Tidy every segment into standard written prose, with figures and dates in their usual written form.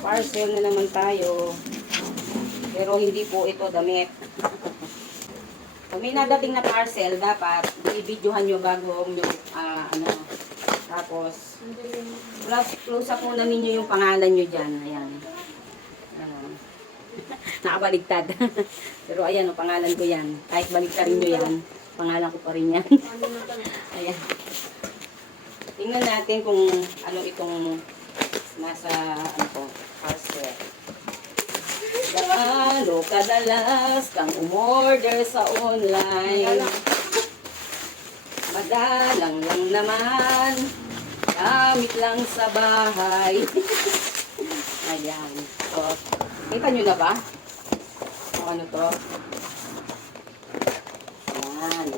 Parcel na naman tayo. Pero hindi po ito damit. Pag may nadating na parcel, dapat i-videohan nyo bago nyo, ano. Tapos, close up muna ninyo yung pangalan nyo dyan. Ayan. Nakabaligtad. Pero ayan, o, pangalan ko yan. Kahit baligtarin nyo yan, pangalan ko pa rin yan. Ayan. Tingnan natin kung ano itong nasa ano ko, parcel. Gaano kadalas kang umorder sa online? Madalang lang naman, gamit lang sa bahay. Ayan. So, kita nyo na ba? Kung ano to? Ayan.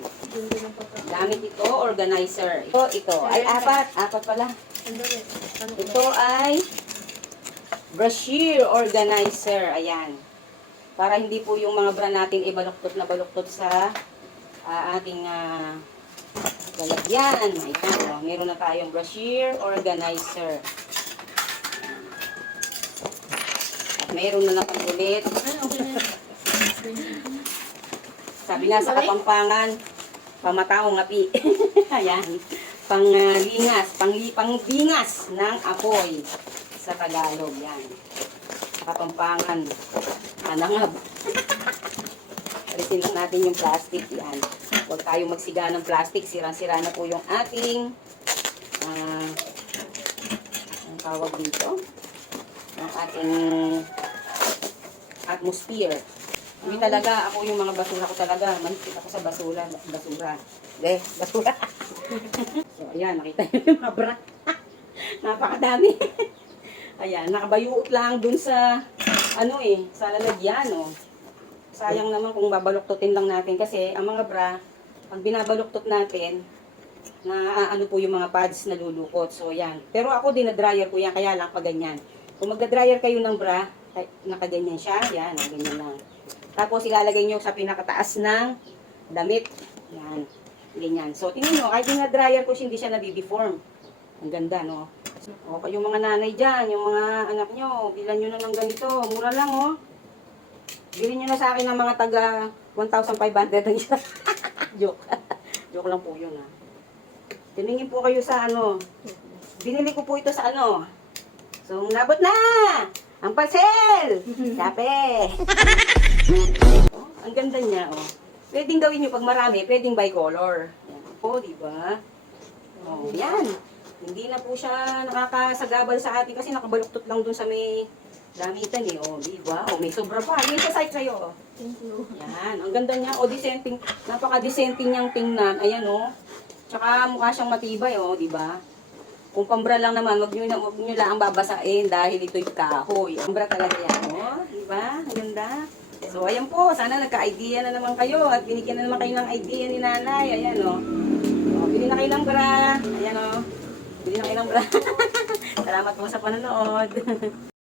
Gamit ito, organizer. Ito ay apat pala. Ito ay brochure organizer. Ayan. Para hindi po yung mga bra natin ibaluktot na baluktot sa ating lalagyan. Ayan. O, meron na tayong brochure organizer. At meron na naman ulit. Sabi nga sa Kapampangan, pamataong api. Ayan. Pangbingas ng apoy sa Tagalog. Yan. Kapampangan. Anangab. Alisin lang natin yung plastic. Yan. Huwag tayong magsiga ng plastic. Sira-sira na po yung ating ang tawag dito. Ang ating atmosphere. Hindi talaga, ako yung mga basura ko talaga. Manipit ako sa basura. Basura. So, ayan, nakita nyo yung mga bra. Napakadami. Ayan, nakabayuot lang dun sa, sa lalagyan, Sayang naman kung babaluktutin lang natin. Kasi, ang mga bra, pag binabaluktot natin, na po yung mga pads na lulukot. So, ayan. Pero ako din, na-dryer ko yan, kaya lang pag ganyan. Kung magda-dryer kayo ng bra, nakaganyan siya, yan, ganyan lang. Tapos, ilalagay nyo sa pinakataas ng damit. Yan. Ganyan. So, tingnan nyo, kahit yung na-dryer ko, hindi siya nabideform. Ang ganda, no? O, yung mga nanay dyan, yung mga anak nyo, bilan nyo na ng ganito. Mura lang, Bilhin nyo na sa akin ng mga taga 1,500 ang isa. Joke. Joke lang po yun, Tiningin po kayo sa Binili ko po ito sa So, nabot na! Ang parcel! Sabi! Ang ganda niya, Pwedeng gawin nyo pag marami, pwedeng bicolor. Yan po, diba? Yan. Hindi na po siya nakakasagabal sa atin kasi nakabaluktot lang dun sa may gamitan diba? May sobra pa. Yan sa site sa'yo, Thank you. Yan. Ang ganda niya. Dissenting. Napaka-dissenting niyang tingnan. Ayan, Tsaka mukha siyang matibay, diba? Kung pambra lang naman, wag nyo lang babasain dahil ito'y kahoy. Pambra talaga yan, Diba? Ang ganda. So, ayan po. Sana nagka-idea na naman kayo at binigyan na naman kayo ng idea ni nanay. Ayan, bili na kayo ng bra. Ayan, bili na kayo ng bra. Salamat po sa panonood.